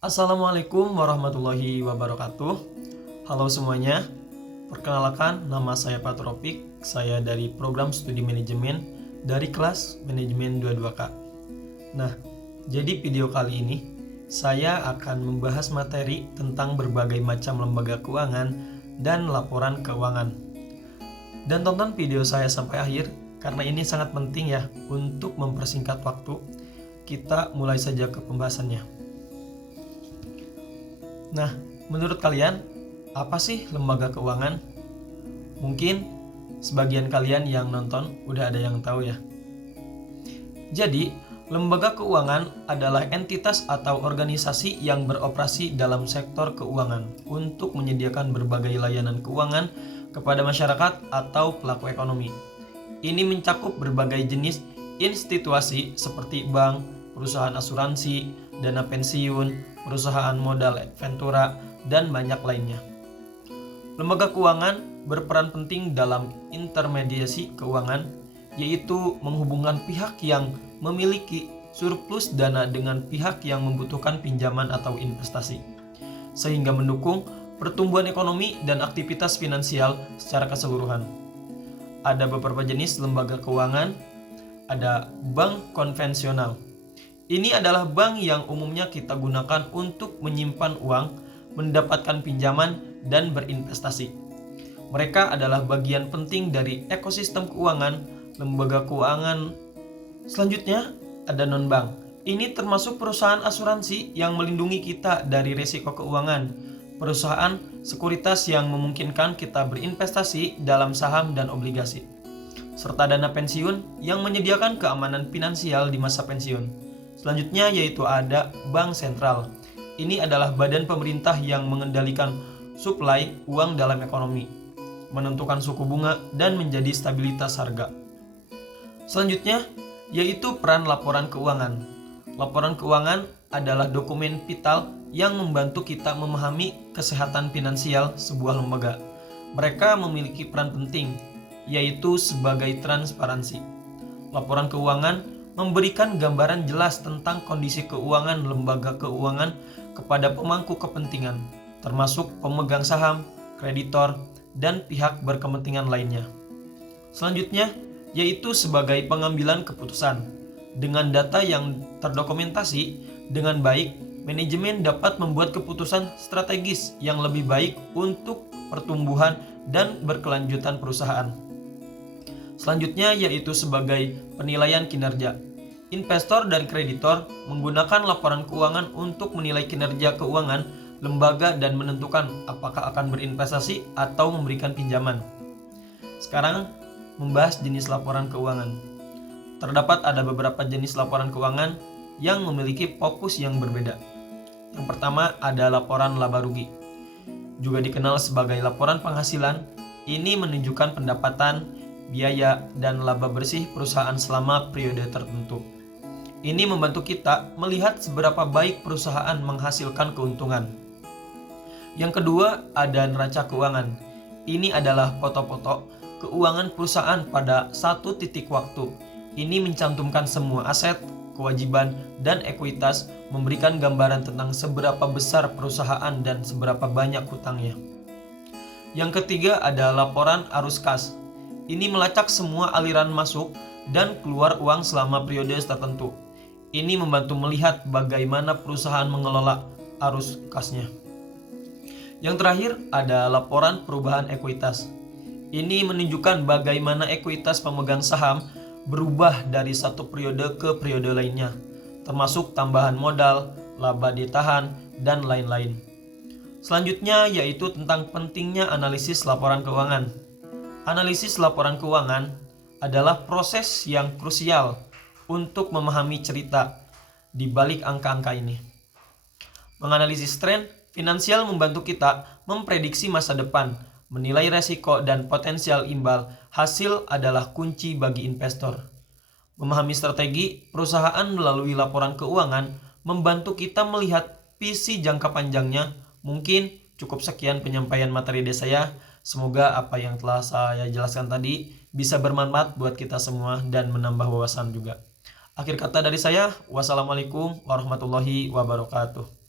Assalamualaikum warahmatullahi wabarakatuh. Halo semuanya, perkenalkan nama saya Pak Tropik. Saya dari program studi manajemen dari kelas manajemen 22K. Nah, jadi video kali ini saya akan membahas materi tentang berbagai macam lembaga keuangan dan laporan keuangan. Dan tonton video saya sampai akhir karena ini sangat penting ya untuk mempersingkat waktu. Kita mulai saja ke pembahasannya. Nah, menurut kalian, apa sih lembaga keuangan? Mungkin sebagian kalian yang nonton udah ada yang tahu ya. Jadi, lembaga keuangan adalah entitas atau organisasi yang beroperasi dalam sektor keuangan untuk menyediakan berbagai layanan keuangan kepada masyarakat atau pelaku ekonomi. Ini mencakup berbagai jenis institusi seperti bank, perusahaan asuransi, dana pensiun, perusahaan modal ventura, dan banyak lainnya. Lembaga keuangan berperan penting dalam intermediasi keuangan, yaitu menghubungkan pihak yang memiliki surplus dana dengan pihak yang membutuhkan pinjaman atau investasi, sehingga mendukung pertumbuhan ekonomi dan aktivitas finansial secara keseluruhan. Ada beberapa jenis lembaga keuangan. Ada bank konvensional. Ini adalah bank yang umumnya kita gunakan untuk menyimpan uang, mendapatkan pinjaman, dan berinvestasi. Mereka adalah bagian penting dari ekosistem keuangan, lembaga keuangan. Selanjutnya, ada non-bank. Ini termasuk perusahaan asuransi yang melindungi kita dari risiko keuangan, perusahaan sekuritas yang memungkinkan kita berinvestasi dalam saham dan obligasi, serta dana pensiun yang menyediakan keamanan finansial di masa pensiun. Selanjutnya yaitu ada bank sentral. Ini adalah badan pemerintah yang mengendalikan suplai uang dalam ekonomi, menentukan suku bunga, dan menjadi stabilitas harga. Selanjutnya yaitu peran laporan keuangan. Laporan keuangan adalah dokumen vital yang membantu kita memahami kesehatan finansial sebuah lembaga. Mereka memiliki peran penting, yaitu sebagai transparansi. Laporan keuangan memberikan gambaran jelas tentang kondisi keuangan lembaga keuangan kepada pemangku kepentingan, termasuk pemegang saham, kreditor, dan pihak berkepentingan lainnya. Selanjutnya, yaitu sebagai pengambilan keputusan. Dengan data yang terdokumentasi dengan baik, manajemen dapat membuat keputusan strategis yang lebih baik untuk pertumbuhan dan berkelanjutan perusahaan. Selanjutnya yaitu sebagai penilaian kinerja. Investor dan kreditor menggunakan laporan keuangan untuk menilai kinerja keuangan lembaga dan menentukan apakah akan berinvestasi atau memberikan pinjaman. Sekarang membahas jenis laporan keuangan. Terdapat ada beberapa jenis laporan keuangan yang memiliki fokus yang berbeda. Yang pertama ada laporan laba rugi. Juga dikenal sebagai laporan penghasilan. Ini menunjukkan pendapatan, biaya, dan laba bersih perusahaan selama periode tertentu. Ini membantu kita melihat seberapa baik perusahaan menghasilkan keuntungan. Yang kedua, ada neraca keuangan. Ini adalah foto-foto keuangan perusahaan pada satu titik waktu. Ini mencantumkan semua aset, kewajiban, dan ekuitas, memberikan gambaran tentang seberapa besar perusahaan dan seberapa banyak hutangnya. Yang ketiga, ada laporan arus kas. Ini melacak semua aliran masuk dan keluar uang selama periode tertentu. Ini membantu melihat bagaimana perusahaan mengelola arus kasnya. Yang terakhir ada laporan perubahan ekuitas. Ini menunjukkan bagaimana ekuitas pemegang saham berubah dari satu periode ke periode lainnya, termasuk tambahan modal, laba ditahan, dan lain-lain. Selanjutnya yaitu tentang pentingnya analisis laporan keuangan. Analisis laporan keuangan adalah proses yang krusial untuk memahami cerita di balik angka-angka ini. Menganalisis tren finansial membantu kita memprediksi masa depan, menilai resiko dan potensial imbal hasil adalah kunci bagi investor. Memahami strategi perusahaan melalui laporan keuangan membantu kita melihat visi jangka panjangnya. Mungkin cukup sekian penyampaian materi dari saya. Semoga apa yang telah saya jelaskan tadi bisa bermanfaat buat kita semua dan menambah wawasan juga. Akhir kata dari saya, wassalamualaikum warahmatullahi wabarakatuh.